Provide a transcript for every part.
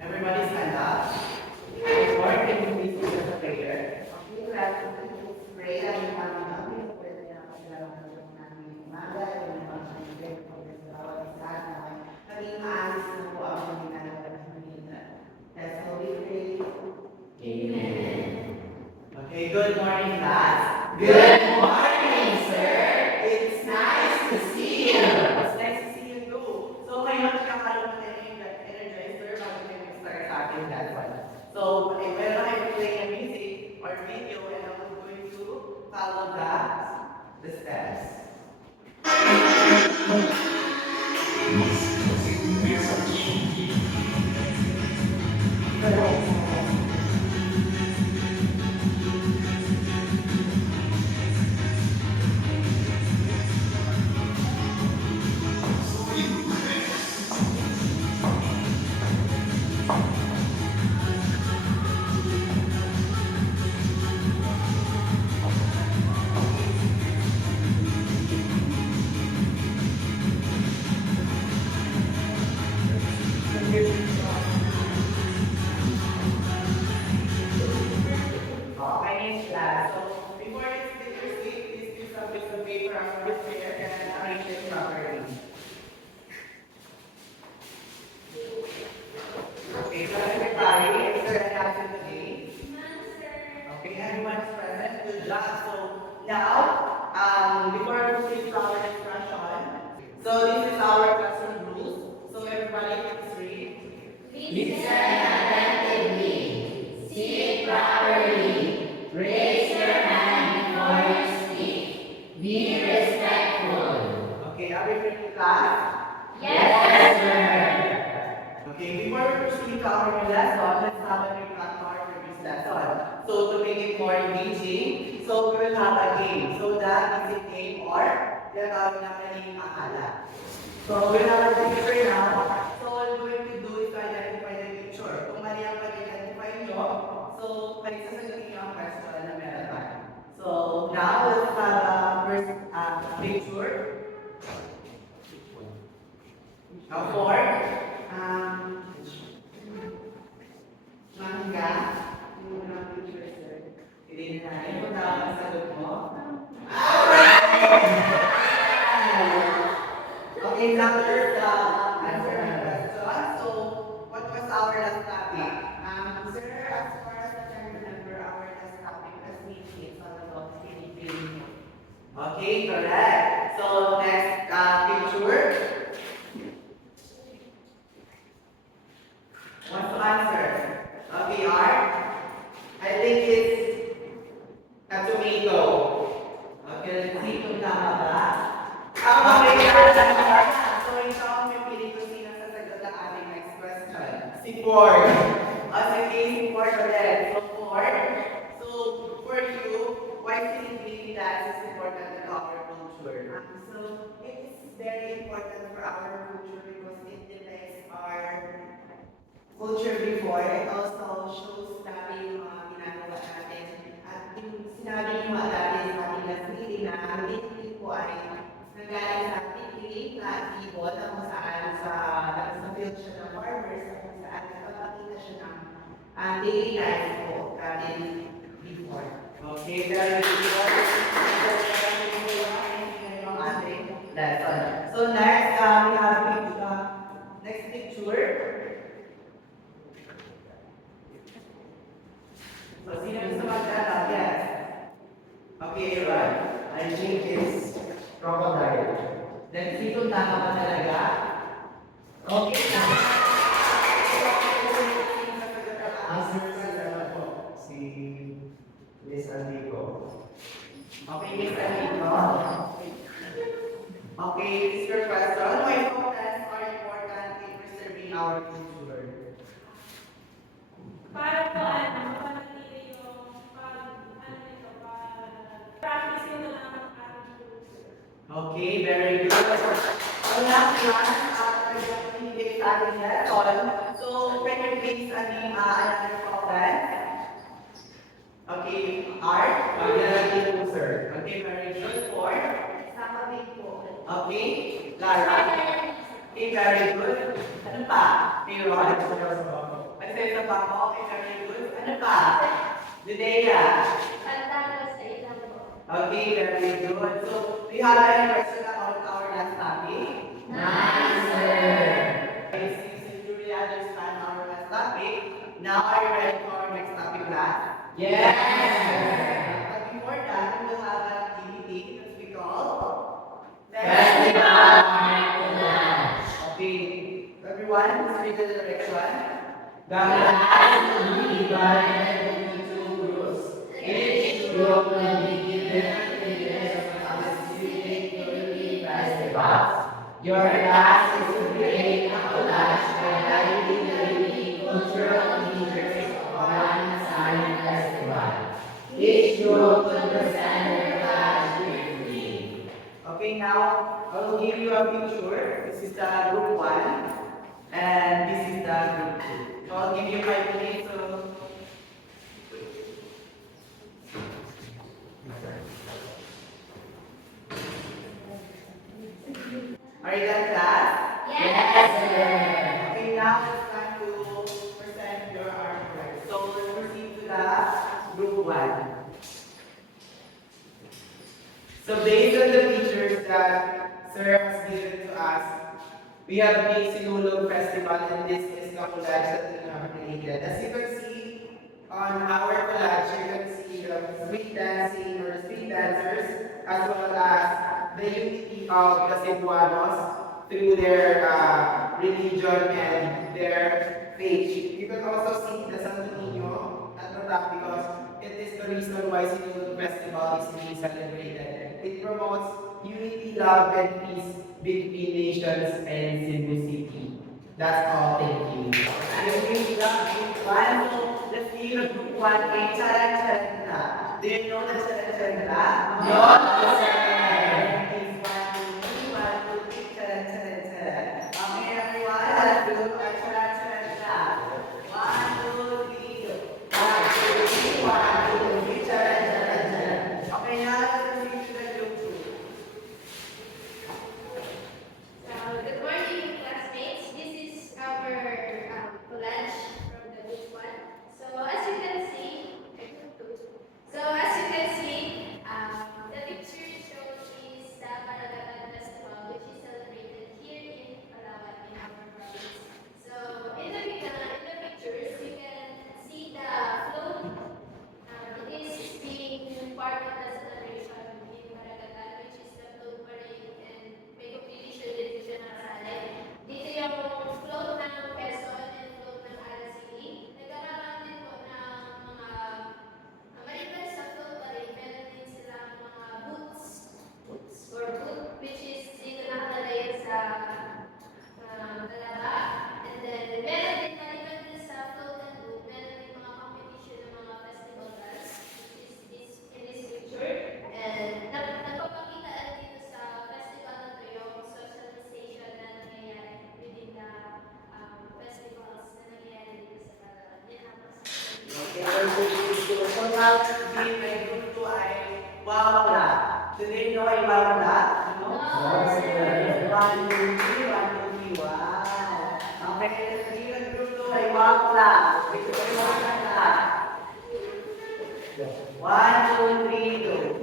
Everybody stand up. Before, can you please lead us a prayer? Okay, let's pray that we have enough pwede na kasalanan ng namin umaga, yung pag-ibig ko sa bawat isa na maging maayos na po ang mga ginagawa ng Manila. That's how we pray. Amen. Okay, good morning, class. Good morning, sir. It's nice to see you. It's nice to see you too. So, ngayon, kakaroon na yung energizer bago tayo start sa ating lesson. So, meron kayo playing a music or video and I'm going to follow the steps. Okay, class. So, before you take your seat, please use some piece of paper on your chair and arrange it properly. Okay, so everybody, is there any action today? Okay, everyone is present. Good job. So, now, before we proceed to our discussion, so this is our classroom rules. So, everybody, please read. Listen attentively. Sit properly. Raise your hand before you speak. Be respectful. Okay, are we ready, class? Yes, sir. Okay, before we proceed to our new lesson, let's have a recap of our previous lesson. So, to make it more engaging, so we will have a game. So, that is a game or tinatawag natin yung akala. So, we'll have a picture now. So, all we're going to do is to identify the picture. Kung mali ang pag-identify nyo, so, sasagutin nyo ang question na meron tayo. So, now, let's have a first picture. Now, four. Mangga, yung unang picture, sir. Hindi na natin kung tama ang sagot mo. Okay, number answer the question. So, what was our last topic? Sir, as far as I can remember, our last topic was meeting. It's all about Philippine. Okay, correct. So, next picture. What's the answer? Okay, Art. I think it's a tomato. Okay, let's see kung tama ba. Okay, so ito ang may pili ko sino sa sagot ng ating next question. Si Ford. Sige, si Ford ulit. So, Ford. So, for you, why do you believe that is important in our culture? So, it is very important for our culture because it depicts our culture before. It also shows natin yung mga ginagawa natin. At yung sinabi yung mga dati sa ating last meeting na ang meeting po ay nanggaling sa picnic na ibon na kung saan sa field siya ng farmers na kung saan nakapakita siya ng daily life po natin before. Okay, very good. Yung ating lesson. So next, we have next picture. So sino gusto mag-aral? Yes. Okay, right. I think it's crocodile. Then sino tama ba talaga? Okay, tama. Answer si Miss Andico. Okay, Miss Anito. Okay, this is your question. Why photos are important in preserving our culture? Para po, mapanatili yung practice nito ng ating culture. Okay, very good. So last one, hindi sa ating lesson. So, can you please another comment? Okay, Art, maglalagay po, sir. Okay, very good. Four. Sama din po. Okay, Lara. Okay, very good. Ano pa? Mayroon? sa papa. Okay, very good. Ano pa? Judea. Kanta ko sa ilang po. Okay, very good. So, do you have any question about our last topic? Nice, sir. Okay, since you really understand our last topic, now are you ready for our next topic, class? Yes, But before that, we will have an activity that we call Festival Art Collage. Okay, everyone, please read the direction. the class will be divided into two groups. Each group will be given activities of the specific Philippine festivals. Your task is to create a collage highlighting the unique cultural features of one assigned festival. Each group will present their collage briefly. Okay, now I will give you a picture. This is the group 1 and this is the group 2. So I'll give you 5 minutes. So are you done, class? Yes, sir. Okay, now it's time to present your artwork. So let's proceed to the group 1. So based on the features that Sir has given to us, we have the Sinulog Festival and this is the collage that we have created. As you can see on our collage, you can see the street dancing or street dancers as well as the unity of the Cebuanos through their religion and their faith. You can also see the Santo Niño at the top because it is the reason why Sinulog Festival is being celebrated. It promotes unity, love, and peace between nations and Cebu City. That's all. Thank you. Unity, love, peace, one. So let's see the group 1 a Charang. Do you know the Charang? No, sir. It's 1, 2, 3, 1, 2, 3, Charang. Okay, everyone, let's do a Charang. 1, 2, 3, 1, 2, 3, 1, 2, 3, Charang. Okay, now let's proceed to the group 2. Good morning, classmates. This is our collage from the group 1. So as you can see, the picture shows is the Paragatan Festival, which is celebrated here in Palawan, in our province. So in the pictures, you can see the float. It is being part of the celebration in Paragatan, which is the float parade, and may competition din siya nakasali. Dito yung float ng Quezon and float ng Aran City. Nagkakaroon din po ng mga maliban sa float parade, meron din silang mga booths or booth, which is dito nakalagay sa Talaba. And then meron din maliban din sa float and booth, meron din mga competition ng mga festival dance, which is in this picture. And nagpapakita dito sa festival na ito yung socialization na nangyayari within the festivals na nangyayari dito sa Palawan. Yan ang masasabi. Okay, very good. So now, the group 2 ay Wawala. Do they know ay Wawala? No? No, sir. 1, 2, 3, 1, 2, 3, wow. Okay, let's see the group 2 ay Wawala. Ito ay Wawala. 1, 2, 3, 2.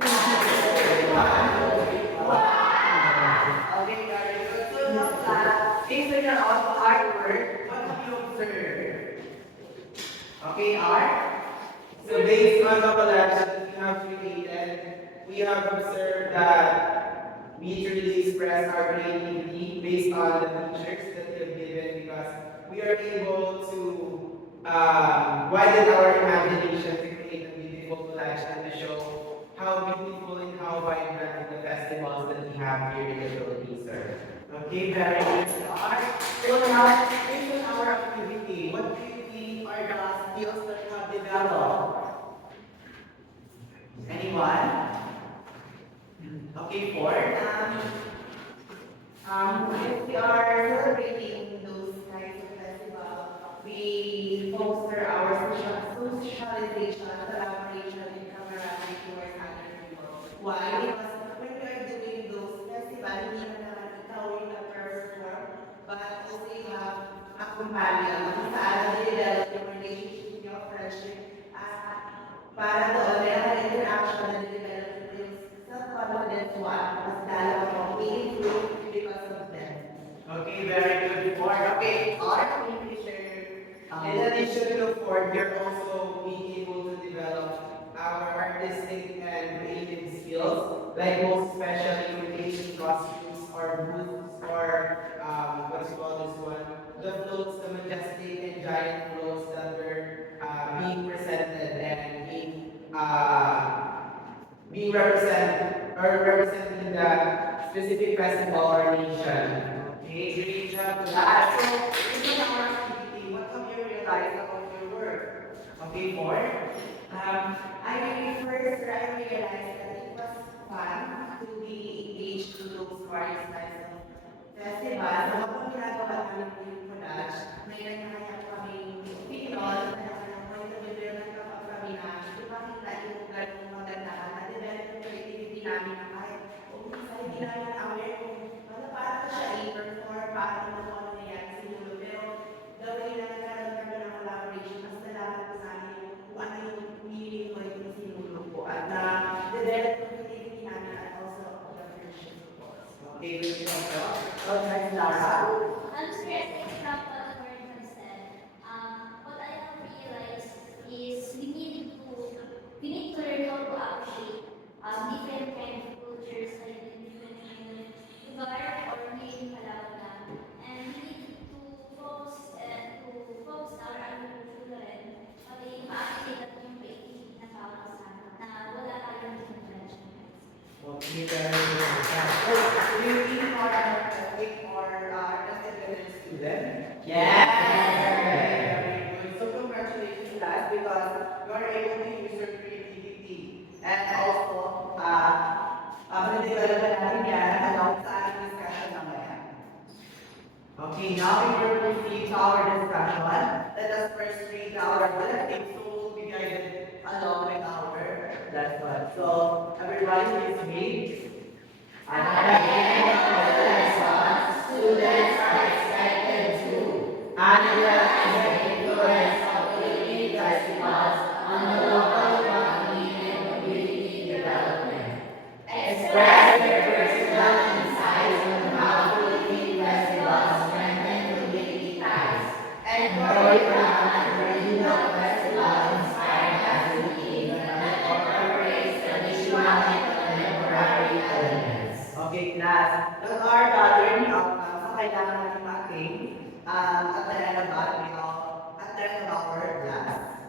Okay, very good. So now, class, based on your artwork, what have you observed? Okay, art? So based on the collage that we have created, we have observed that we truly express our creativity based on the features that we have given because we are able to widen our imagination to create a beautiful collage and to show how beautiful and how vibrant the festivals that we have here in the Philippines, sir. Okay, very good. Art. So now, based on our activity, what do you think are the skills that you have developed? Anyone? Okay, 4. If we are celebrating those kinds of festival, we foster our socialization, collaboration, and camaraderie towards other people. Why? Because when we are doing those festivals, hindi naman ikaw yung nag-perform, but also you have a companion, kung saan na-develop yung para doon meron ng interaction na develop yung self-confidence mo at mas lalo mo i-improve because of them. Okay, very good. Four. Okay, art. In addition to Ford, we're also being able to develop our artistic and creative skills, like most especially creating costumes or booths or what's called this one, the floats, the majestic and giant floats that were being presented and being representing that specific festival or nation. Okay, great job to that. So, based on our activity, what have you realized about your work? Okay, four. I realized that it was fun to be engaged to those various types of festivals. So, habang ginagawa namin yung collage, may nagkakaya kami opinion, point of view ng kapag kami na ipakita yung ganong magandaan na develop yung creativity namin na kahit umpisa hindi namin aware kung paano siya i-perform, paano mo ano nangyayari sa mundo. Pero the way na nagkaroon kami ng collaboration, mas nalaman ko sa amin kung ano yung meaning ko yung sinulo ko at na-develop yung creativity namin at also the friendship ko. Okay, good job. So, next, Lara. Sir, as an example of word instead, what I have realized is we need to learn how to appreciate different kind of cultures like in different kind of lugar or in Palawan. And we need to focus our agriculture rin, pati ma-appreciate at yung creativity na bawat isa na wala tayong different. Okay, very good. So, do you think for artistic student? Yes. Very good. So, congratulations, class, because you are able to use your creativity and also, develop natin yan along sa ating discussion mamaya. Okay, now we will proceed to our discussion. Let us first read our collective, so we'll be guided along with our lesson. So, everybody please read. At the end of the lesson, students are expected to analyze the influence of Philippine festivals on the local economy and community development. Express their personal insights on how Philippine festivals strengthen community ties and choreograph a regional festival inspired as a theme that incorporates traditional and contemporary elements. Okay, class. Those are the learning outcomes na kailangan natin ma-attain at the end of our class.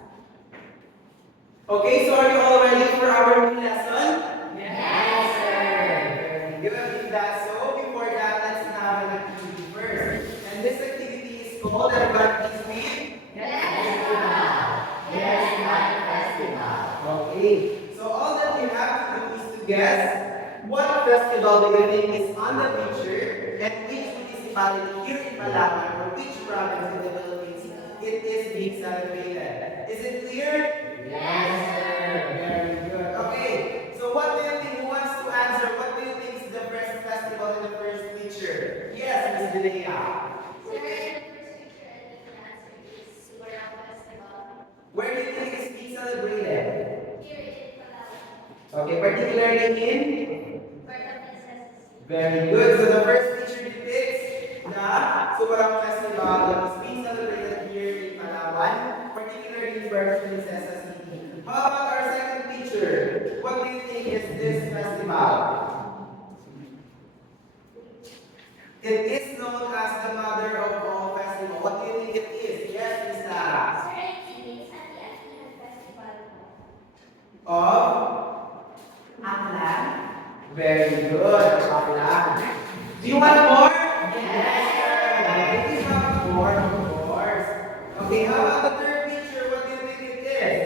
Okay, so are you all ready for our new lesson? Yes, sir. Very good. If that's so, before that, let's have an activity first. And this activity is called, everybody please read. Festival. Yes, not festival. Okay, so all that you have to do is to guess what festival do you think is on the picture and which municipality here in Palawan or which province in the Philippines it is being celebrated. Is it clear? Yes, sir. Very good. Okay, so what do you think? Who wants to answer? What do you think is the first festival in the first picture? Yes, Ms. Delea. Sir, in the first picture, I think the answer is Sibarao Festival. Where do you think it's being celebrated? Here in Palawan, Okay, particularly in? Puerto Princesa. Very good. So the first picture depicts the Subarang Festival that was being celebrated here in Palawan, particularly in Puerto Princesa City. How about our second picture? What do you think is this festival? It is known as the mother of all festivals. What do you think it is? Yes, Miss Lara. Sir, I think it's Ati-Atihan Festival. Of? Aklan. Very good. Aklan. Do you want more? Yes, sir. Please have more, of course. Okay, how about the third picture? What do you think it is?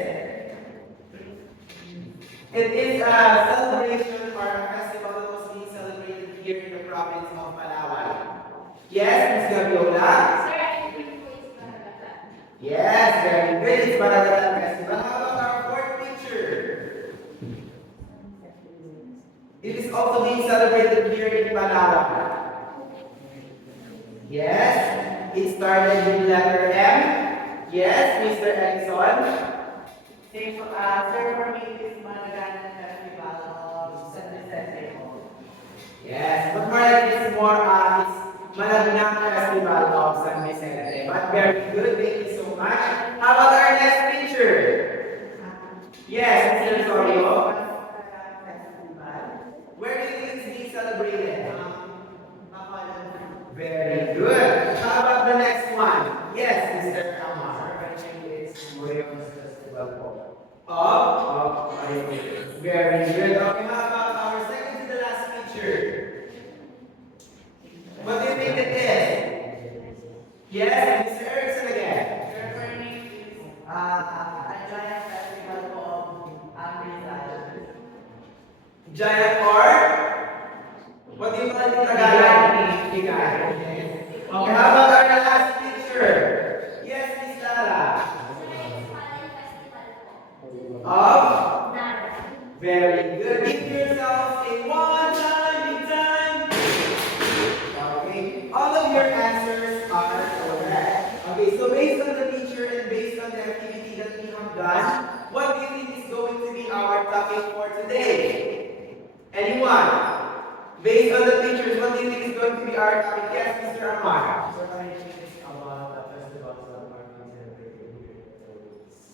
It is a celebration or a festival that was being celebrated here in the province of Palawan. Yes, Ms. Gabiola? Sir, I think it's Baragatan. Yes, very good. It's Baragatan Festival. How about our fourth picture? It is also being celebrated here in Palawan. Yes, it started with letter M. Yes, Mr. Edison. Sir, for me, it is Malaganan Festival of San Vicente Hall. Yes, but more like it's more it's Malagnang Festival of San Vicente. But very good, thank you so much. How about our next picture? Yes, Mr. Sorio. Where do you think it's being celebrated? Very good. How about the next one? Yes, Mr. Amar. I think it's Morion's Festival Of very good. Okay, how about our second to the last picture? What do you think it is? Yes, Mr. Erickson again. Sir, for me, it is a giant festival of Rizal. Giant or? What do you call it in Tagalog? Tigay. Okay, how about our last picture? Yes, Miss Lara. Of? Very good. Give yourselves a one time, big time. Okay, all of your answers are correct. Okay, so based on the teacher and based on the activity that we have done, what do you think is going to be our topic for today? Anyone? Based on the teachers, what do you think is going to be our topic? Yes, Mr. Amar. So I think it's about the festivals that are being celebrated here.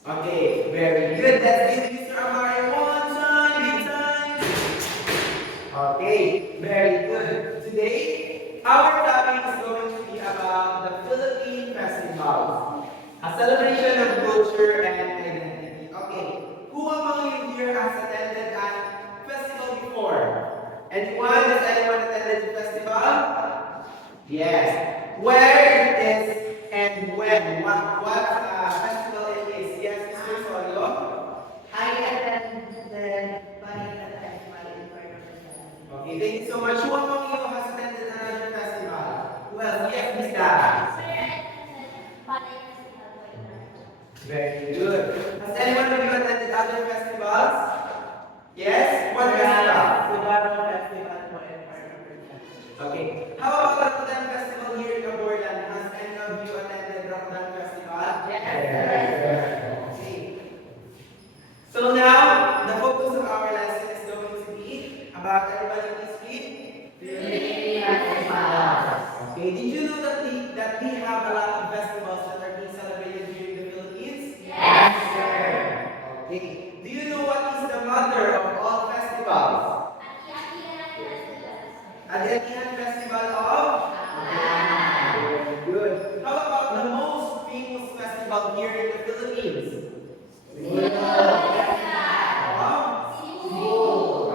Okay, very good. Let's give Mr. Amar a one time, big time. Okay, very good. Today, our topic is going to be about the Philippine festivals, a celebration of culture and identity. Okay, who among you here has attended a festival before? Anyone? Has anyone attended the festival? Yes. Where it is and when? What festival it is? Yes, Mr. Sorio. I attended Manila Festival in Puerto Okay, thank you so much. Who among you has attended another festival? Who else? Yes, Miss Dara. Very good. Has anyone of you attended other festivals? Yes? What festival? Sigaro Festival po in Puerto Rico. Okay. How about Ramadan Festival here in Aborlan? Has any of you attended Ramadan Festival? Okay. So now, the focus of our lesson is going to be about everybody please speak. Okay. Did you know that we have a lot of festivals that are being celebrated here in the Philippines? Okay. Do you know what is the mother of all festivals? Atiatihan Festival of? Very good. How about the most famous festival here in the Philippines?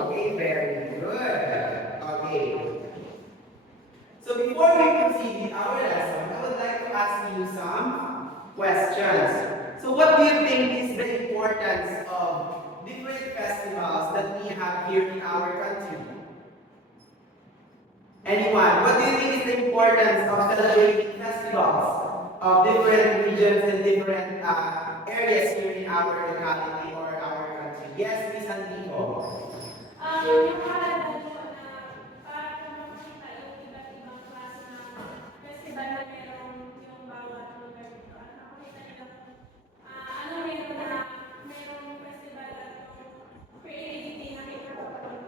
Okay, very good. Okay. So before we proceed with our lesson, I would like to ask you some questions. So what do you think is the importance of different festivals that we have here in our country? Anyone? What do you think is the importance of celebrating festivals of different regions and different areas here in our locality or our country? Yes, Miss Antico. Yung mahalaga po na para po makita yung iba't ibang klase ng festival na meron yung bawat lugar dito. At makita nila ano meron na merong festival at yung creativity na may kapapagod.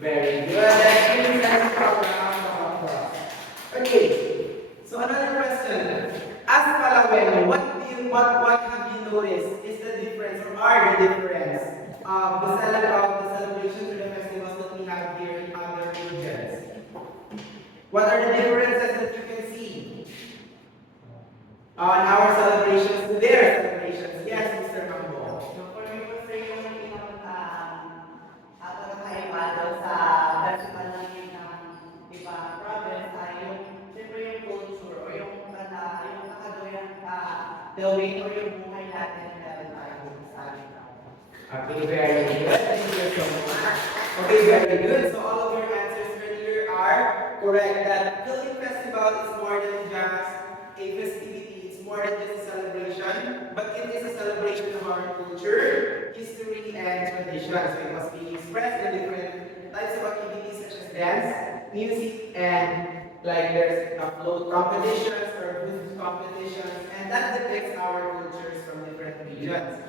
Very good. Let's give yourself a round of applause. Okay. So another question. As Palaweno, what have you noticed is the difference or are the difference of the celebrations or the festivals that we have here in other regions? What are the differences that you can see on our celebrations to their celebrations? Yes, Mr. Mambo. So for me po sir, yung pagkakaiba daw sa festival namin ng ibang province ay yung, siyempre yung culture o yung kakagawin the way or yung buhay natin na meron tayo sa amin. Okay, very good. Thank you so much. Okay, very good. So all of your answers earlier are correct. That Philippine Festival is more than just a festivity. It's more than just a celebration, but it is a celebration of our culture, history, and tradition. So it must be expressed in different types of activities such as dance, music, and like there's float competitions or booth competitions, and that depicts our cultures from different regions.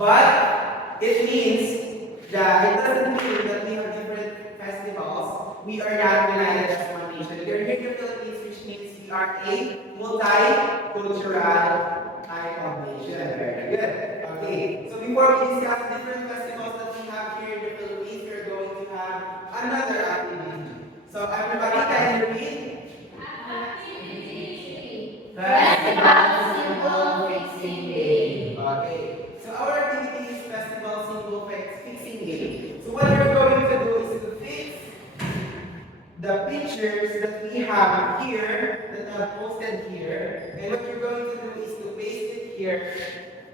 But it means that it doesn't mean that we have different festivals. We are not united as one nation. We are here in the Philippines, which means we are a multicultural type of nation. Very good. Okay, so before we discuss different festivals that we have here in the Philippines, we are going to have another activity. So everybody can you read? Festival Symbol Fixing Day. Okay. So our activity is festival symbol fixing day. So what we're going to do is to fix the pictures that we have here, that are posted here. And what you're going to do is to paste it here,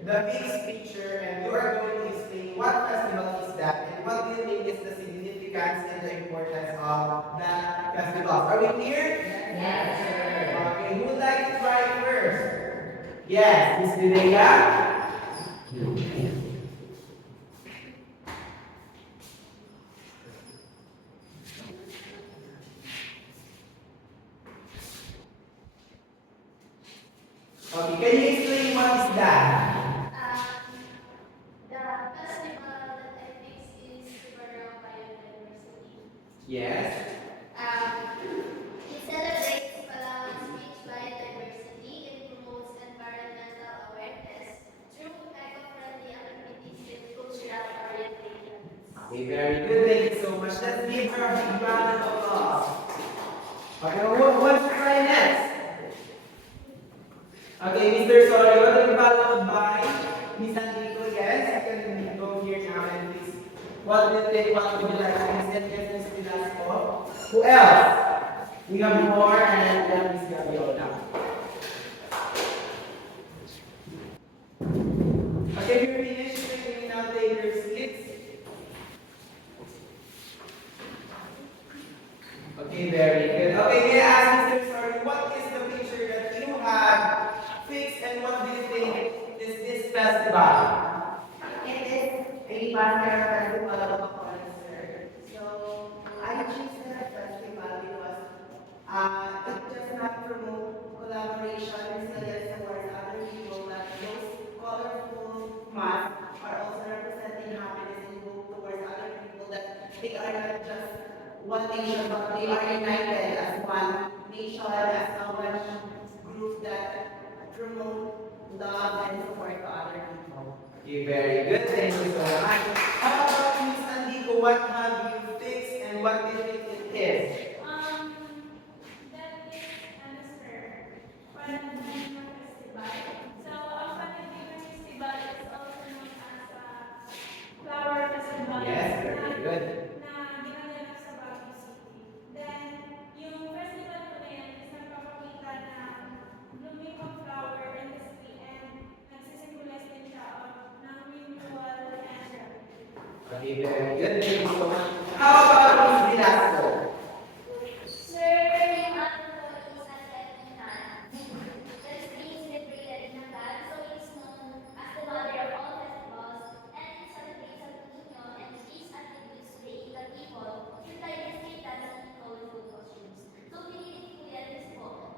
the fixed picture, and you are going to explain what festival is that and what do you think is the significance and the importance of that festival. Are we clear? Yes, sir. Okay, who would like to try it first? Yes, Miss Viveka. Okay, can you explain what is that? The festival that I fix is Subarao Biodiversity. Yes. It celebrates Palawan's beach biodiversity. It promotes environmental awareness through eco-friendly activities with cultural orientation. Okay, very good. Thank you so much. Let's give her a big round of applause. Okay, who wants to try next? Okay, Mr. Sorry, what will be followed by Miss Enrico? Yes, you can go here now and please. What will you take? What would you like to Miss Enrico, Miss Velasco? Who else? We have more and then Miss Gabiola. Okay, if you're finished, you can now take your seats. Okay, very good. Okay, may I ask Mr. Sorry, what is the picture that you have fixed and what do you think is this festival? It is a Banner Festival of Concert. So I choose that festival because it does not promote collaboration, resilience towards other people, that those colorful masks are also representing happiness and hope towards other people, that they are not just one nation, but they are united as one nation, as a one group that promote love and support to other people. Okay, very good. Thank you so much. How about Miss Andico? What have you fixed and what do you think it is? That is Anasper, Panagdiman Festival. So, ang Panagdiman Festival is also known as a flower festival. Yes, very good. Na ginagawa sa Baguio City. Then, yung festival ko na yan is nagpapakita na blooming of flower industry and nagsisimbolize din siya ng renewal and gratitude. Okay, very good. Thank you so much. How about Miss Velasco? Sir, yung ano po is Atletican. That's being celebrated in Natal, so it's known as the mother of all festivals, and it celebrates San Niño and gives attributes to the Inca people through dynastic dance and colorful costumes. So, pinili ko yan kasi po,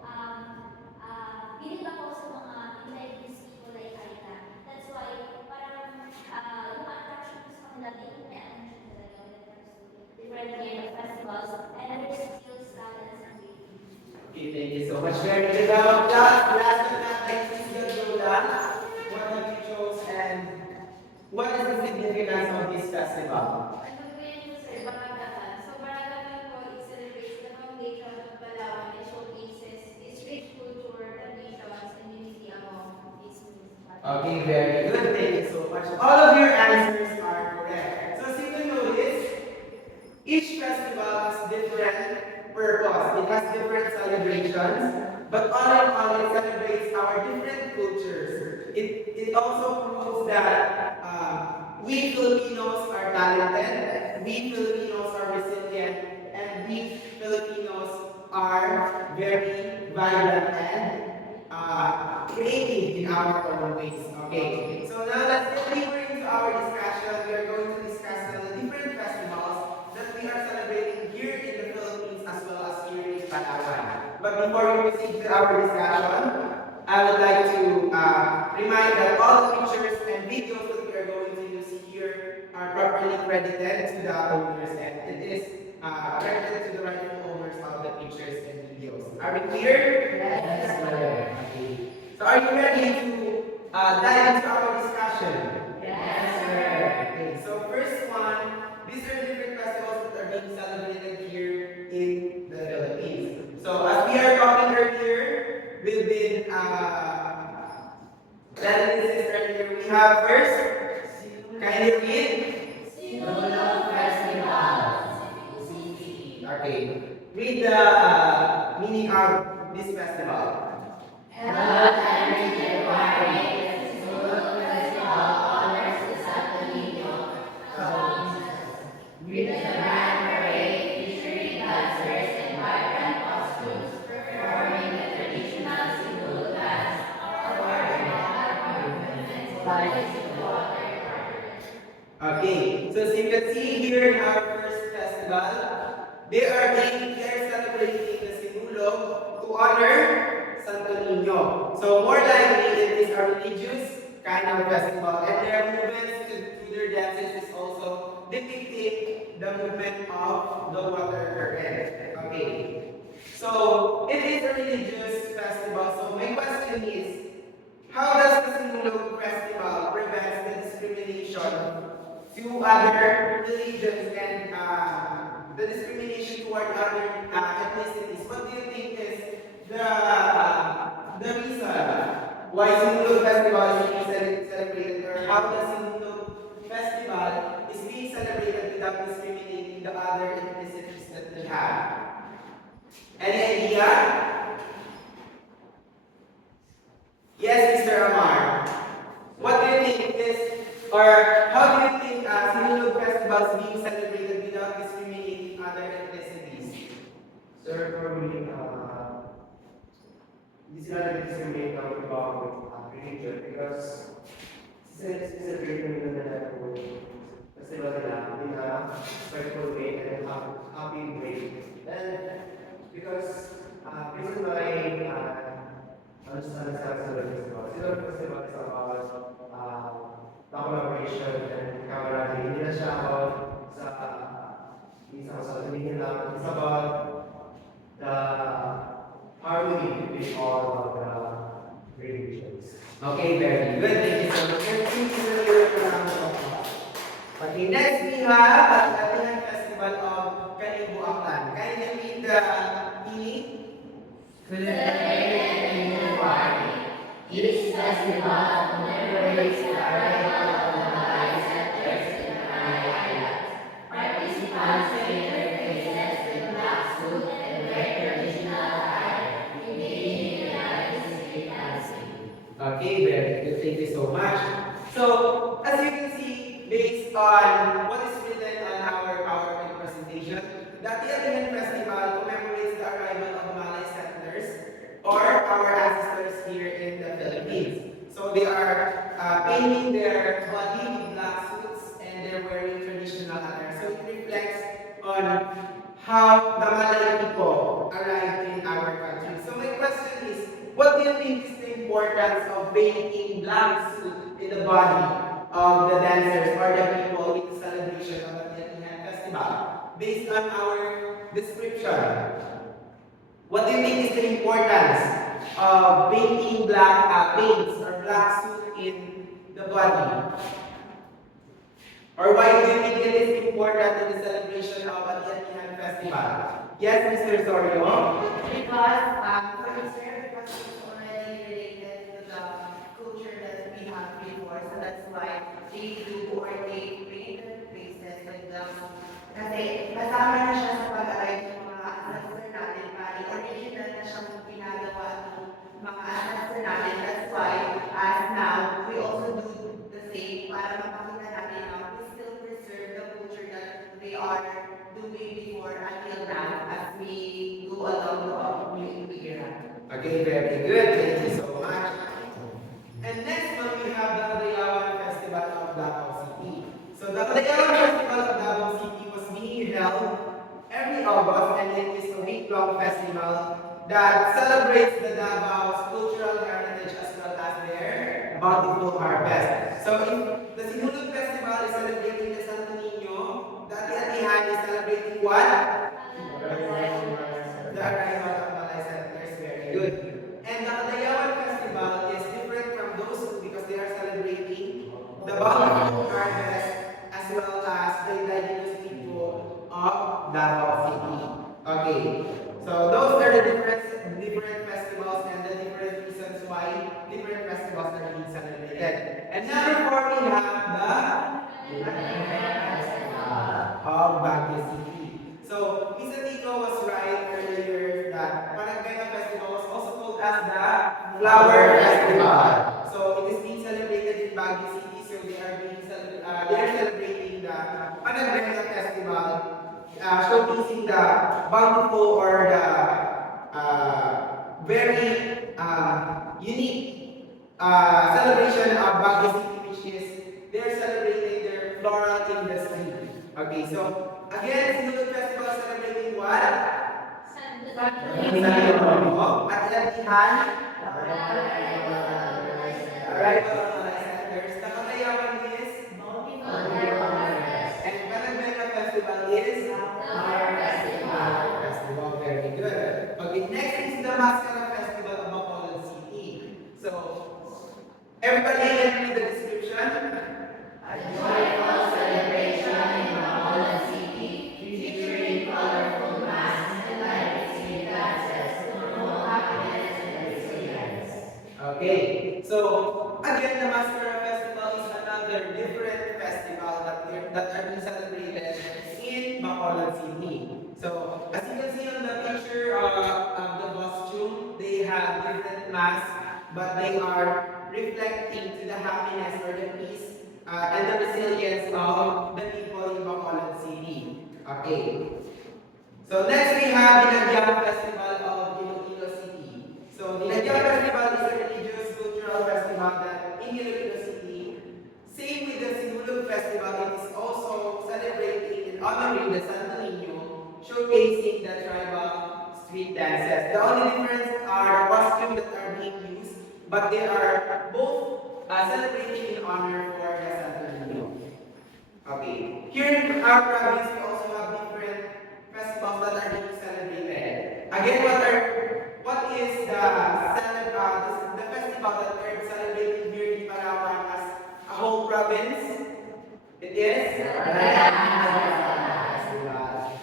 bilib ako sa mga indigenous people like Aita. That's why, parang yung attraction ko sa kanila, din may attention talaga when it comes to different kind of festivals and their skills, talents, and creativity. Okay, thank you so much. Very good. Now, last but not least, Miss Gabiola, what have you chose and what is the significance of this festival? Ano po yun, sir? Barangatan. So, Barangatan po, it celebrates the foundation of Palawan and showcases its rich culture, traditions, and unity among its municipalities. Okay, very good. Thank you so much. All of your answers are correct. So, as you can notice, each festival has different purpose. It has different celebrations, but all in all, it celebrates our different cultures. It also proves that we Filipinos are talented, we Filipinos are resilient, and we Filipinos are very vibrant and creative in our own ways. Okay, so now let's get deeper into our discussion. We are going to discuss now the different festivals that we are celebrating here in the Philippines as well as here in Palawan. But before we proceed to our discussion, I would like to remind that all the pictures and videos that we are going to use here are properly credited to the owners, and it is credited to the rightful owners of the pictures and videos. Are we clear? Yes, sir. So are you ready to dive into our discussion? Yes, sir. Okay, so first one, these are different festivals that are being celebrated here in the Philippines. So as we are talking earlier, we've been telling this earlier, we have first, can you read? Sinulog Festival. Okay, read the meaning of this festival. Held every January, Sinulog Festival honors the Santo Niño with a grand parade featuring dancers in vibrant costumes performing the traditional Sinulog dance Okay, so as you can see here in our first festival, they are celebrating the Sinulog to honor Santo Niño. So more likely it is a religious kind of festival, and their movements to their dances is also depicting the movement of the water current. Okay, so it is a religious festival. So my question is, how does the Sinulog festival prevent the discrimination to other religions and the discrimination toward other ethnicities? What do you think is the reason why Sinulog festival is being celebrated, or how the Sinulog festival is being celebrated without discriminating the other ethnicities that we have? Any idea? Yes, Mr. Amar. What do you think is, or how do you think Sinulog festival is being celebrated without discriminating other ethnicities? Sir, for me, hindi sila nag-discriminate ng ibang religion because celebrate nila po festival nila in a respectful way and a happy way. And because reason why ano sa festival, Sinulog festival is about the collaboration and camaraderie. Hindi na siya about sa tumingin lang. It's about the harmony between all of the religions. Okay, very good. Thank you so much. Okay, next we have the Latihan Festival of Kalibuakan. Can you read the meaning? Celebrated in January, this festival commemorates the arrival of the Malay settlers in the Canary Islands. Participants paint their faces with black suit and wear traditional attire, engaging in artistic dancing. Okay, very good. Thank you so much. So, as you can see, based on what is written on our PowerPoint presentation, the Latihan Festival commemorates the arrival of Malay settlers or our ancestors here in the Philippines. So they are painting their body with black suits and they're wearing traditional attire. So it reflects on how the Malay people arrived in our country. So my question is, what do you think is the importance of painting black suit in the body of the dancers or the people in the celebration of the Latihan Festival? Based on our description, what do you think is the importance of painting black paints or black suit in the body? Or why do you think it is important in the celebration of the Latihan Festival? Yes, Mr. Sorio? Because, for Israel, because it's already related to the culture that we have before, so that's why they do or they paint their faces with them. Kasi kasama na siya sa pag-arrive ng mga ancestor natin, pari original na siyang ginagawa ng mga ancestor natin. That's why, as now, we also do the same para mapakita natin na we still preserve the culture that we are doing before until now as we go along the new era. Okay, very good. Thank you so much. And next one, we have the Kadayawan Festival of Davao City. So the Kadayawan Festival of Davao City was being held every August, and it is a week-long festival that celebrates the Davao's cultural heritage as well as their bountiful harvest. So if the Sinulog Festival is celebrating the Santo Niño, the Ati-Atihan is celebrating what? The arrival of Malay settlers. Very good. And the Kadayawan Festival is different from those two because they are celebrating the bountiful harvest as well as the indigenous people of Davao City. Okay. So those are the different festivals and the different reasons why different festivals are being celebrated. And number 4, we have the of Baguio City. So Miss Atico was right earlier that Panagbenga Festival was also called as the Flower Festival. So it is being celebrated in Baguio City. So they are celebrating the Panagbenga Festival, showcasing the bountiful or the very unique celebration of Baguio City, which is they're celebrating their floral industry. Okay, so again, Sinulog Festival is celebrating what? Santo Ati-Atihan, arrival of Malay settlers. The Katayawan is? And Panagbenga Festival is? Festival, very good. Okay, next is the Mascara Festival of Bacolod City. So, everybody can read the description. Okay, so again, the Mascara Festival is another different festival that are being celebrated in Bacolod City. So as you can see on the picture of the costume, they have different masks, but they are reflecting to the happiness or the peace and the resilience of the people in Bacolod City. Okay. So next we have Dinagyang Festival of Iloilo City. So Dinagyang Festival is a religious cultural festival that in Iloilo City, same with the Sinulog Festival, it is also celebrating and honoring the Santo Niño, showcasing the tribal street dances. The only difference are the costumes that are being used, but they are both celebrating in honor for the Santo Niño. Okay. Here in our province, we also have different festivals that are being celebrated. Again, what is the festival that we're celebrating here in Palawan as a whole province? It is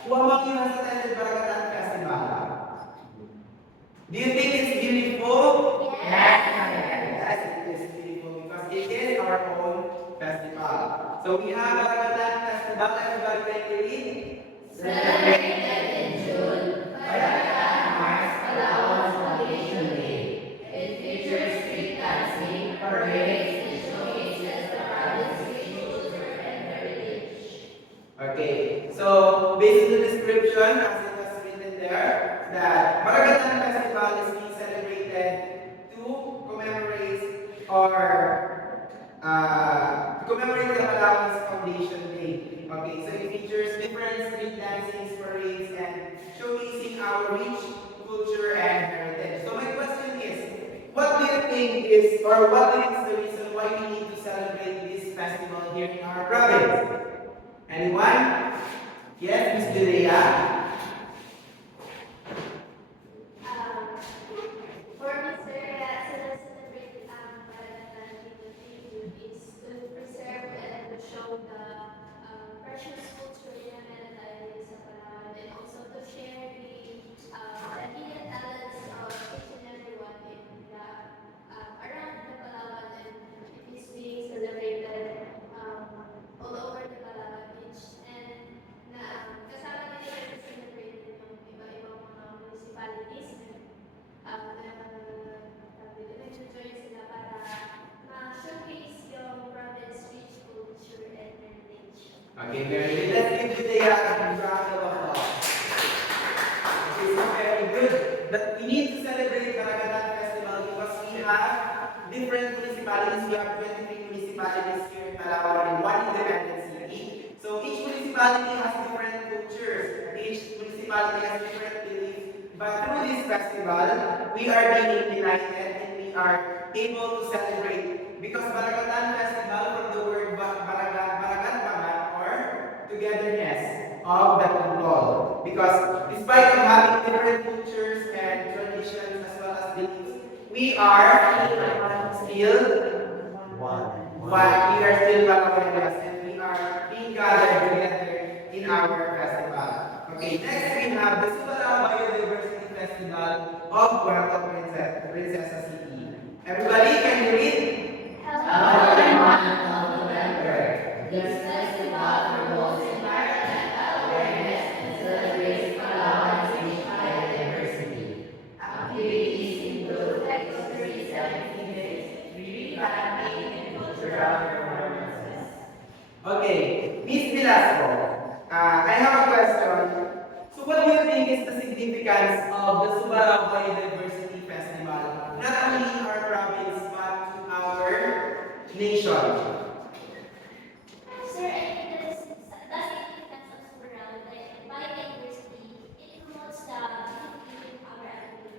Who among you has attended Barangatan Festival? Do you think it's beautiful? Yes, it is beautiful because it is our own festival. So we have Barangatan Festival. Everybody can read. Celebrated in June, Barangatan marks Palawan's Foundation Day. It features street dancing, parades, and showcases the province's culture and heritage. Okay, so based on the description, as it was written there, that Barangatan Festival is being celebrated to commemorate the Palawan's Foundation Day. Okay, so it features different street dancing, parades, and showcasing our rich culture and heritage. So my question is, what do you think is, or what do you think is the reason why we need to celebrate this festival here in our province? Anyone? Yes, Miss Julia? For Mr. Celebrate Barangatan is to preserve and to show the precious culture na meron tayo dito sa Palawan, and also to share the hidden talents of each and everyone in the around the Palawan, and it is being celebrated all over the Palawan beach, and kasama din ito sa celebrated yung iba-ibang mga municipalities nag-enjoy sila para ma-showcase yung province rich culture and heritage. Okay, very good. Let's give Julia a round of applause. Okay, so very good. But we need to celebrate Barangatan Festival because we have different municipalities. We have 23 municipalities here in Palawan and one independent city. So each municipality has different cultures. Each municipality has different beliefs. But through this festival, we are being united and we are able to celebrate Because Baragatan Festival from the word Baragat Bagat or togetherness of the people. Because despite of having different cultures and traditions as well as beliefs, we are still one. We are still Baragat and we are being gathered together in our festival. Okay, next we have the Subalao Biodiversity Festival of Puerto Princesa City. Everybody, can you read? This festival promotes environmental awareness and celebrates Palawan's rich biodiversity. Activities include ecotourism, tree planting, and cultural performances. Okay, Miss Velasco, I have a question. So what do you think is the significance of the Subalao Biodiversity Festival, not only in our province, but to our nation? Sir, I think the significance of Subarao, like biodiversity, it promotes the beauty of our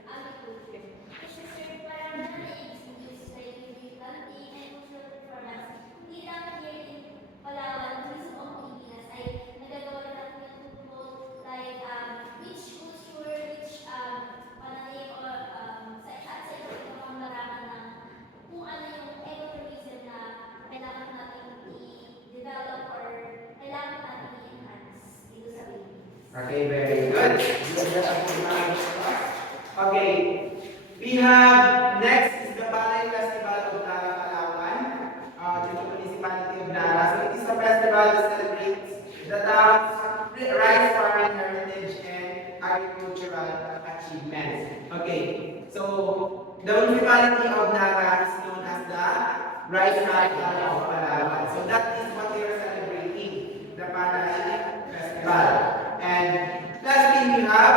agriculture. Kasi sir, parang na-exhibit like yung planting and cultural performance. Hindi lang here in Palawan, mismo ang Pilipinas ay nagagawa natin yung to promote like which culture, which pananim or sa iba't ibang larangan ng kung ano yung ecotourism na kailangan natin i-develop or kailangan natin i-enhance dito sa Pilipinas. Okay, very good. Okay, we have next is the Balay Festival of Nara, Palawan, to the municipality of Nara. So it is a festival that celebrates the town's rice farming heritage and agricultural achievements. Okay, so the municipality of Nara is known as the rice capital of Palawan. So that is what they are celebrating, the Balay Festival. And lastly, we have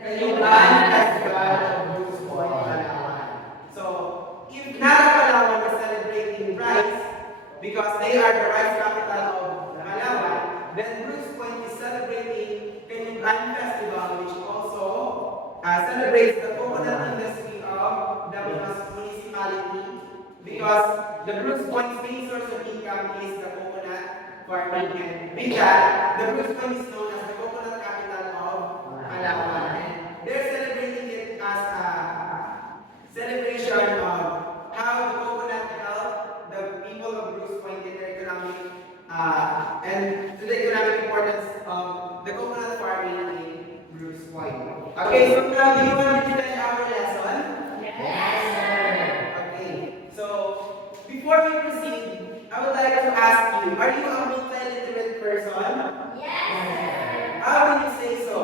Kayuban Festival of Bruce Point, Palawan. So, if Nara, Palawan is celebrating rice, because they are the rice capital of Palawan, then Bruce Point is celebrating Kayuban Festival, which also celebrates the coconut industry of the municipality, because the Bruce Point's main source of income is the coconut farming, and with that, the Bruce Point is known as the coconut capital of Palawan. And they're celebrating it as a celebration of how the coconut helped the people of Bruce Point in their economic and to the economic importance of the coconut farming in Bruce Point. Okay, so now do you want to finish our lesson? Yes, sir. Okay, so before we proceed, I would like to ask you, are you a multi-literate person? Yes, sir. How do you say so?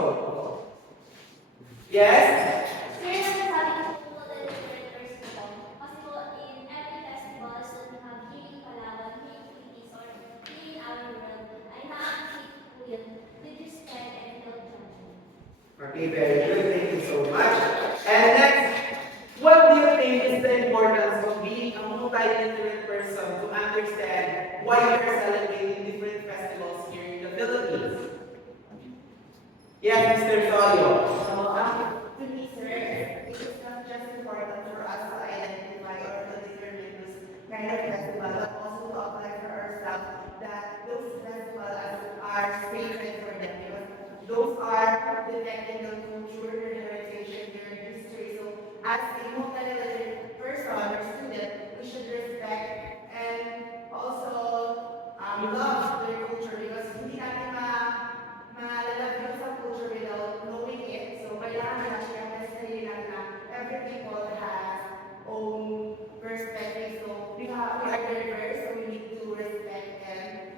Yes? Sir, nasasabi ko po the different festival. Kasi po in every festival that we have here in Palawan, here in Philippines, or here in our world, ay na-activate po yun with respect and without judgment. Okay, very good. Thank you so much. And next, what do you think is the importance of being a multi-literate person to understand why we are celebrating different festivals here in the Philippines? Yes, Mr. Solio. To me, sir, it is not just important for us to identify or to determine this kind of festival, but also to apply for ourselves that those festivals are sacred for them, because those are reflecting the culture, their heritage, their history. So, as a multi-literate person or student, we should respect and also love their culture, because hindi natin malalagyan sa culture without knowing it. So, kailangan natin ang sarili natin na every people has own perspective. So, we are diverse, so we need to respect and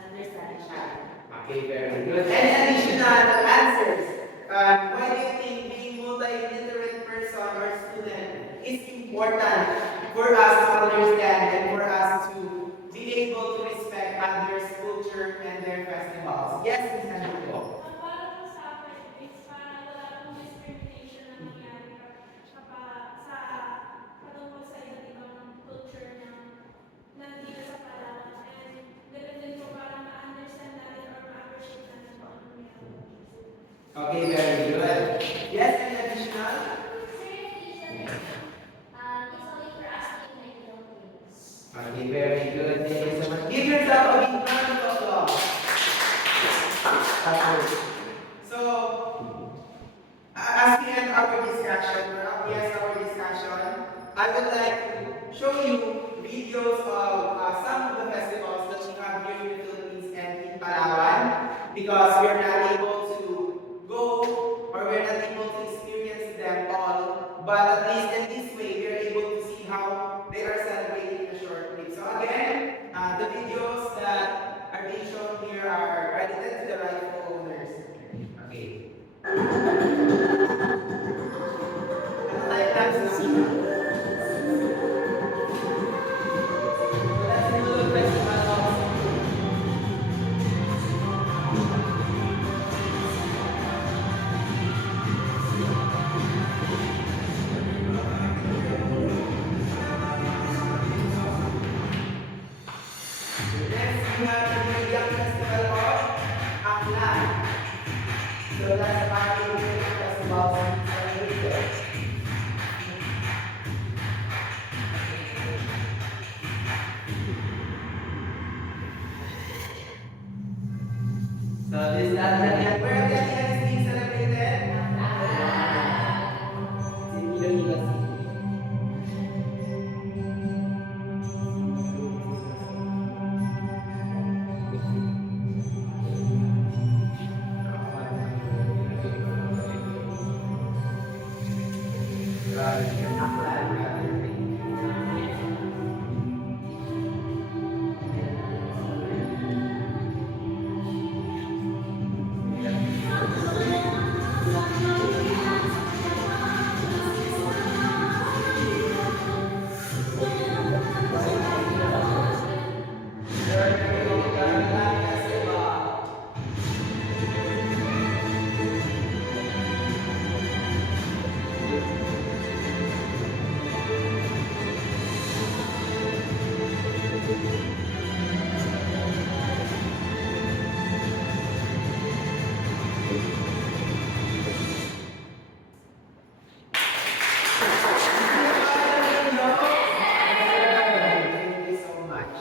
understand each other. Okay, very good. Any additional answers? Why do you think being multi-literate person or student is important for us to understand and for us to be able to respect others' culture and their festivals? Yes, Ms. Anito. Para po sa akin is para wala pong discrimination na mangyari patungkol sa iba't ibang culture na nandito sa Palawan. And ganun din po para ma-understand natin or ma-appreciate natin kung ano meron. Okay, very good. Yes, any additional? Sir, it's a way for us to unite, very good. Thank you so much. Give yourself a big round of applause. So, as we end our discussion, I would like to show you videos of some of the festivals that we have here in the Philippines and in Palawan, because we are not able to go or we are not able to experience them all, but at least in this way, we are able to see how they are celebrating in a short clip. So again, the videos that are being shown here are credited to the rightful owners. Okay. Let's do the festival also. Next, we have the Young Festival of Aklan. So that's part of the festival celebrated. So this is Aklan. Where Aklan is being celebrated? In Iloilo City. Thank you so much.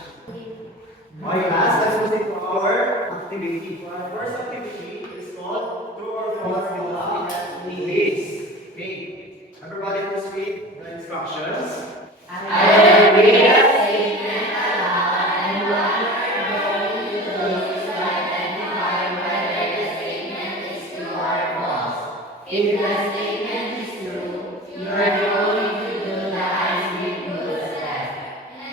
Okay, class, let's proceed to our activity. Our first activity is called True or False with English. Okay, everybody please read the instructions. I will read a statement aloud and one are going to those to identify whether the statement is true or false. If the statement is true, you are going to do the ice cream good step.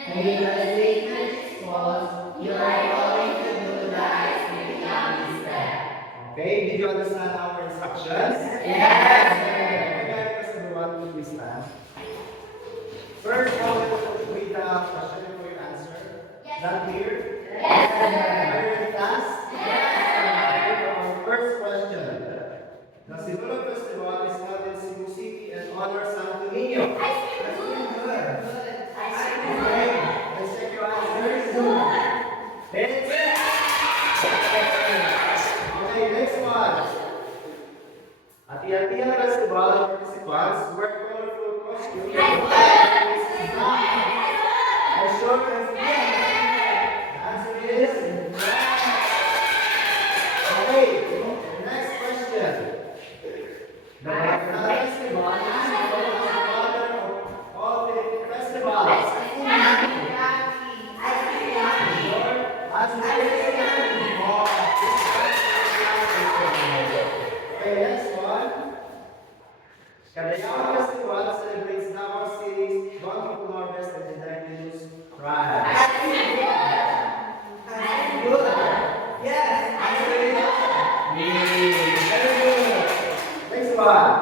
And if the statement is false, you are going to do the ice cream yummy step. Okay, did you understand our instructions? Yes, Okay, first everyone, please stand. First, I will read the question before you answer. Is that clear? Yes, Are you ready, class? Okay, our first question. The Cebu Festival is held in Cebu City and honors Santo Niño. Ice cream That's good. pretty good. Ice cream Okay, good. let's check your answers. Okay, next one. At the Alpina Festival, participants wear colorful costumes. As short as the answer is okay. Next question. The Bacalao Festival is the father of all the festivals. Okay, next one. Cagayan Festival celebrates Davao City's bountiful harvest and indigenous pride. Good. Yes. Very good. Next one.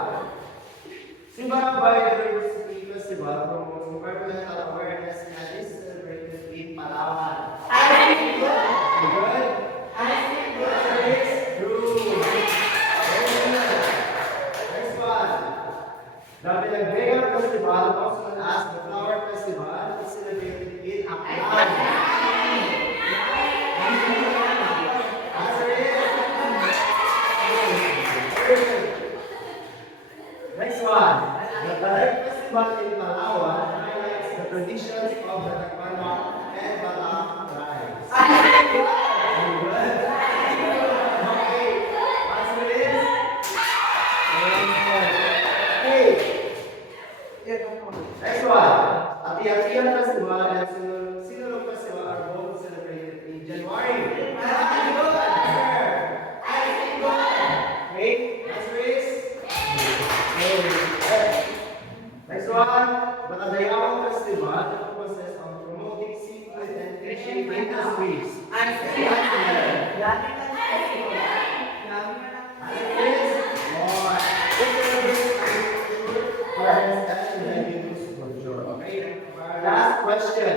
Simbang Biodiversity Festival promotes environmental awareness and is celebrated in Palawan. Good. Answer is true. Very good. Next one. The Pinagbegan Festival, also known as the Flower Festival, is celebrated in Aklan. Answer is very good. Next one. The Talag Festival in Palawan highlights the traditions of the Tacloban and Sinulog Festival are both celebrated in January. Wait, answer is? Next one, Batagayawang Festival focuses on promoting seafood and fishing industries. Answer. Dami na Is more. It celebrates agriculture, forest, and livelihoods for sure. Okay? Last question.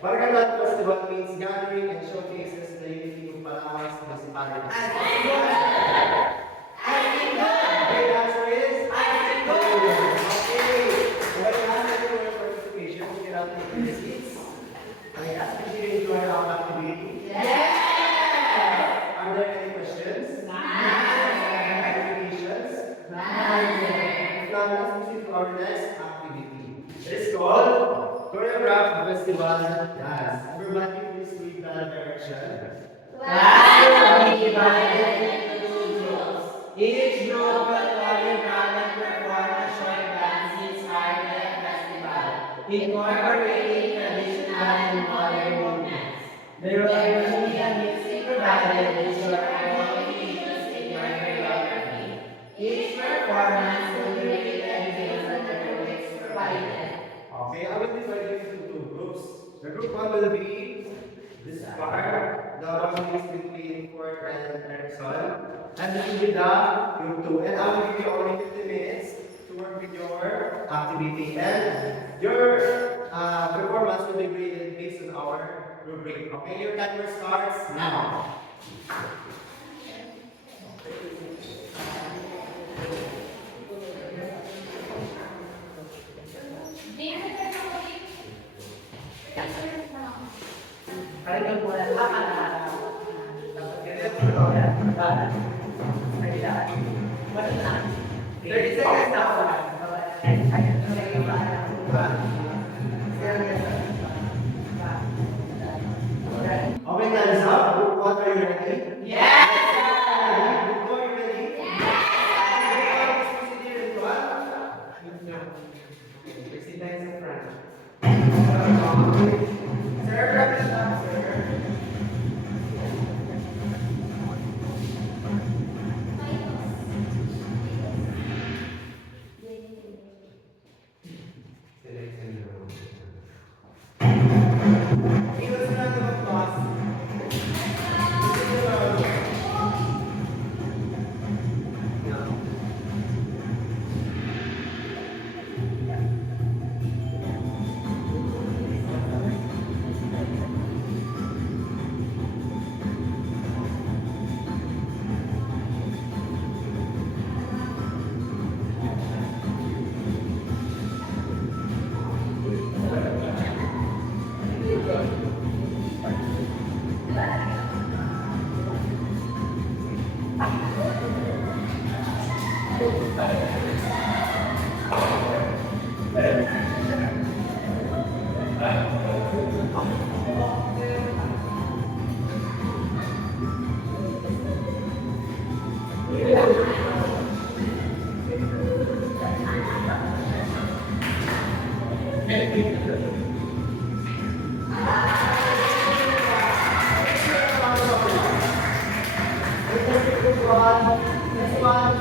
Barangay Festival means gathering and showcases the unity of Palawan's municipality. Okay, the answer is? Okay. Well, last time for your participation, we can have the seats. I ask if you enjoy our activity. Are there any questions? Applications? If not, let's proceed to our next activity. It is called Choreographed Festival Dance. Everybody, please read the direction. Class will be divided into 2 groups. Each group will choreograph and perform a short dance inspired by the festival, incorporating traditional and modern movements. There will be a music provided with short choreographies in your choreography. Each performance will be rated based on the lyrics provided. Okay, I will divide you into 2 groups. The group 1 will be this part, the one is between Fort and Erickson. And this will be the group 2. And I will give you only 50 minutes to work with your activity. And your performance will be graded based on our rubric. Okay, your timer starts now. Kaya po na dapat ganito po yan. Kailangan. 30 seconds na ako. Okay, time's up. Group 1, are you ready? Yes! Group 2, are you ready? Yes! Group 1, Presida is in front. Sir, grab this up, sir. Give us a round of applause. Next one.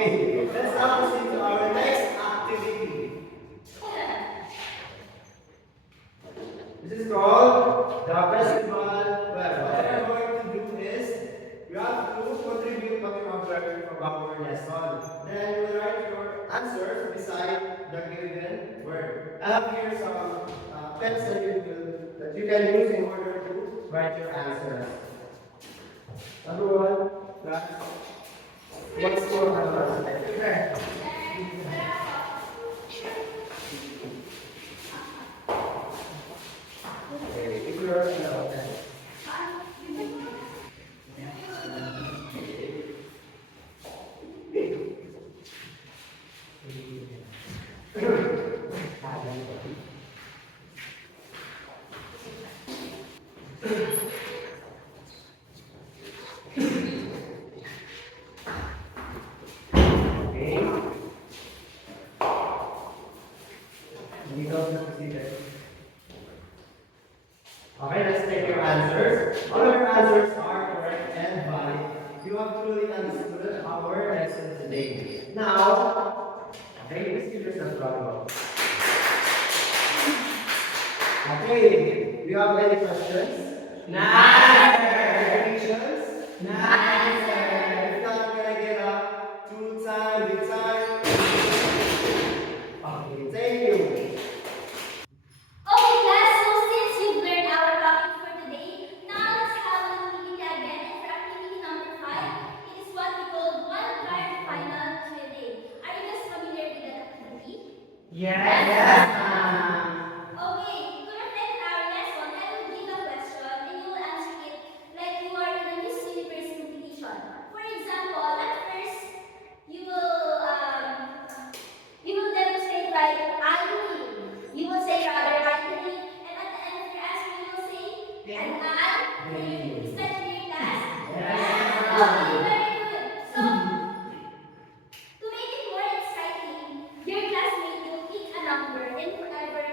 Okay, let's now proceed to our next activity. This is called the festival. Well, what we're going to do is you have to contribute what you have learned from our lesson. Then you will write your answers beside the given word. I have here some pens that you can use in order to write your answers. Number one, what's your answer? Okay, if you're okay. We don't have to see that. Okay, let's take your answers. All of your answers are correct and valid. You have truly understood our lesson today. Now, okay, let's give yourself a round of applause. Okay, do you have any questions? Clarifications? If not, can I get a 2-time, big time? Okay, thank you. Okay, class, so since you've learned our topic for today, now let's have an activity again. And for activity number 5, it is what we call one card final Q&A. Are you guys familiar with that activity? Okay, to reflect our lesson, I will give a question and you will answer it like you are in a Miss Universe competition. For example, at first, you will demonstrate like I believe. You will say rather I believe, and at the end of your answer, you will say and I believe. Is that clear, class? Okay, very good. So, to make it more exciting, your classmate will pick a number, and whoever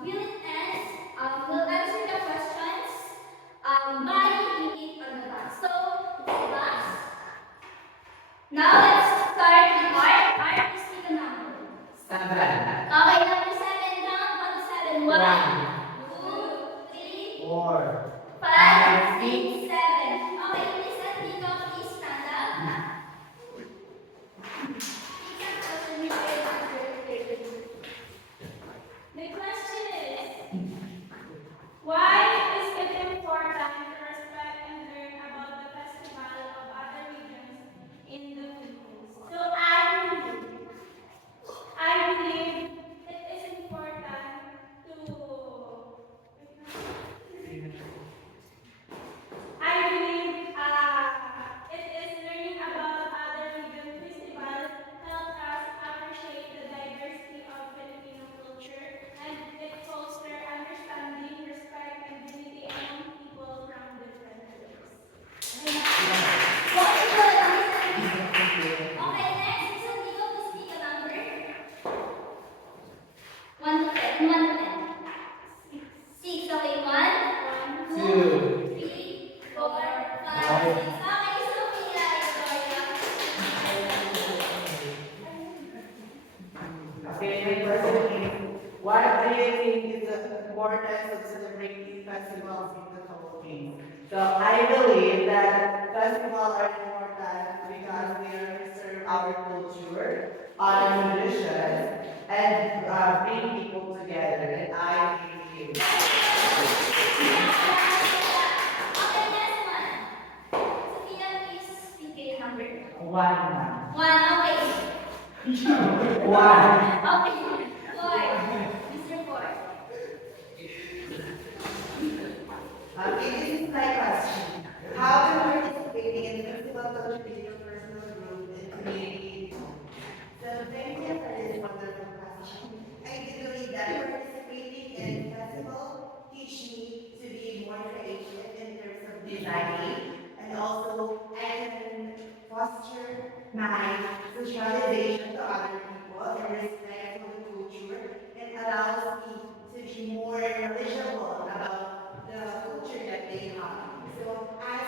will it ends will answer the questions by hitting it on the box. So, it's the box. Now let's start with Art. Art, please pick a number. Okay, number 7, count 1 to 7. 1, 2, 3, 4. 5, 6, 7. Okay, Lisa, Nico, please stand up. The question is, why is it important to respect and learn about the festival of other regions in the Philippines? So I believe it is important to I believe it is learning about other region festival helps us appreciate the diversity of Filipino culture and it fosters understanding, respect, and unity among people from different groups. Very good. Okay, next, Lisa, Nico, please pick a number. 1 to 10. 1 to 10. 6. Okay, 1, 2, 3, 4, 5, 6. Okay, Sophia, Victoria. Okay, my question is, what do you think is the importance of celebrating festivals in the Philippines? So I believe that festivals are important because they preserve our culture, our traditions, and bring people together. And I think you. Okay, next one. Sophia, please pick a number. 1. 1, okay. One. Okay, 4. Mr. 4. This is my question. How can participating in festival contribute to personal growth and community? So thank you for this wonderful question. I do believe that participating in festival teach me to be more creative in terms of designing, and also I can foster my socialization to other people and respect for the culture and allows me to be more knowledgeable about the culture that they have. So as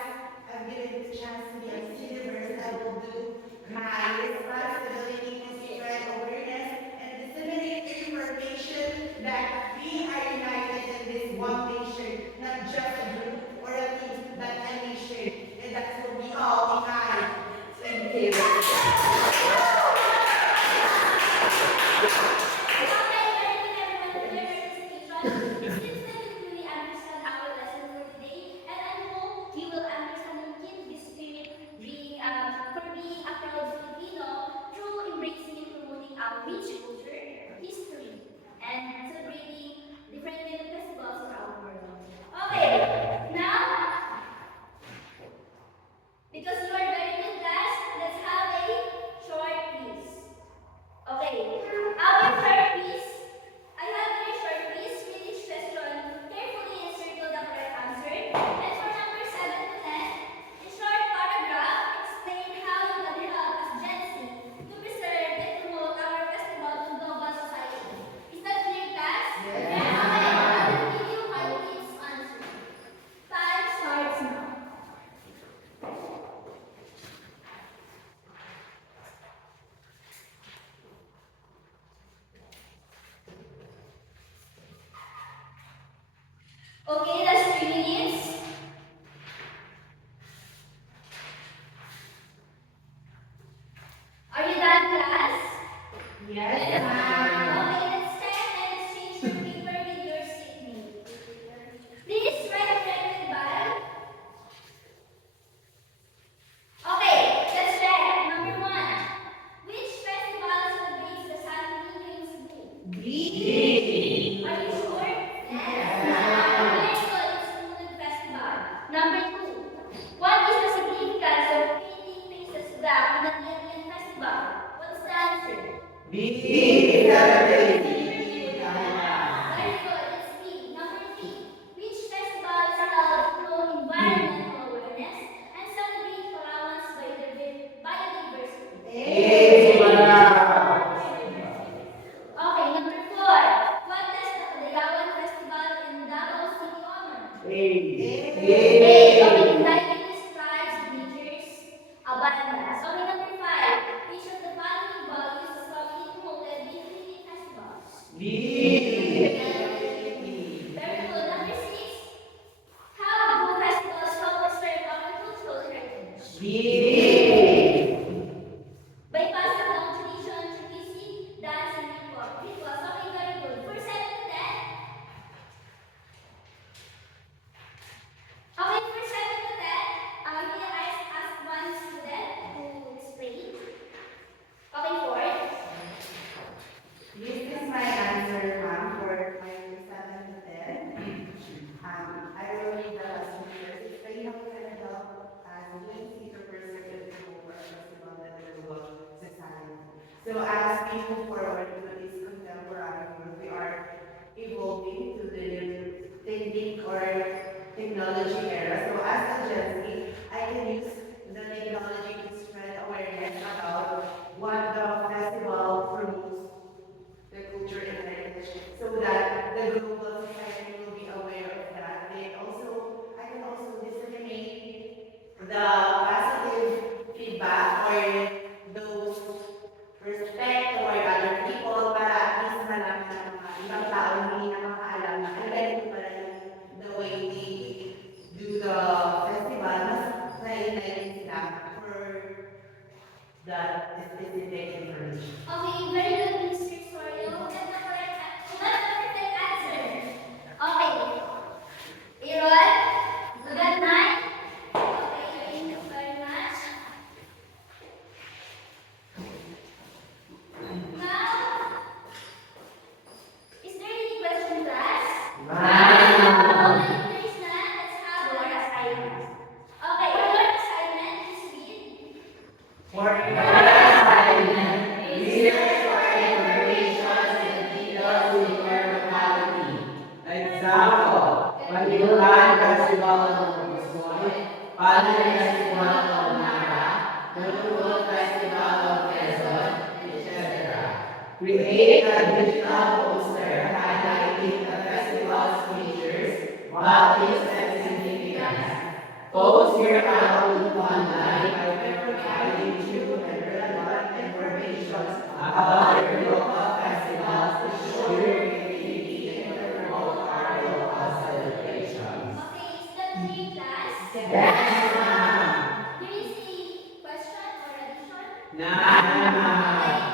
I'm given the chance to be a universe, I will do my you. Rich culture, history, and celebrating different kind of festivals around the world. Okay, now because you are very good class, let's have a short quiz. Okay, our short quiz. I have a short quiz with each question. Carefully encircle the correct answer. And for number 7 to 10, in short paragraph, explain how you can help as Gen Z to preserve and promote our festival to global society. Is that clear, class? Yes. Okay, I will give you my quiz answer. 5 starts now. Okay, that's 3 minutes. Are you done, class? Yes, ma'am. Okay, let's stand and exchange your paper with your seatmate. Please write corrected by. Okay, let's check. Number 1. Which festival celebrates the San Niño Cebu? Are you sure? Yes. Very good. It's Lulud Festival. Number 2. What is the significance of painting faces black in an alien festival? What's the answer? We celebrate Very good. It's B. Number 3. Which festival is held to promote environmental awareness and celebrate Palawan's biodiversity? Okay, number 4. What does the Palawan Festival in Davao City honor? Okay, lightning describes bleachers, abundance. Okay, number 5. Which of the following values is strongly promoted in Philippine festivals? Very good. Number 6. How do festivals help preserve our cultural heritage? By passing down tradition, music, dance, and rituals. Okay, very good. For 7 to 10. Okay, for 7 to 10, here I ask one student to explain. Okay, 4. This is my answer, ma'am, for my 7 to 10. I will read the lesson first. Explain how we can help as Gen Z to preserve and promote our festival and the global society. So as we move forward to this contemporary world, we are evolving to the thinking or technology era. So as a Gen Z, I can use the technology to spread awareness about what the festival promotes, the culture and heritage, so that the global society will be aware of that. And also, I can also disseminate the positive feedback or those respect toward other people para at least malaman ng mga ibang tao hindi na makaalam na ang ganito pala the way they do the festival, mas nai-enlighten sila for that specific information. Okay, very good, Mr. Sorio. Who got the correct answer? Okay. Aaron, you got 9? Okay, thank you very much. Now, is there any question, class? Okay, if there is none, let's have our assignment. Okay, your assignment is read. Example, Panimulan Festival ng Quezon, Panimulan Festival ng Nara, Nagtulog Festival of Quezon, etc. Create a digital poster highlighting the festival's features, values, and significance. Post your output online by providing true and relevant information about your local festivals to show your creativity and promote our local celebrations. Okay, is that clear, class? Yes, ma'am. There is a question or additional Na.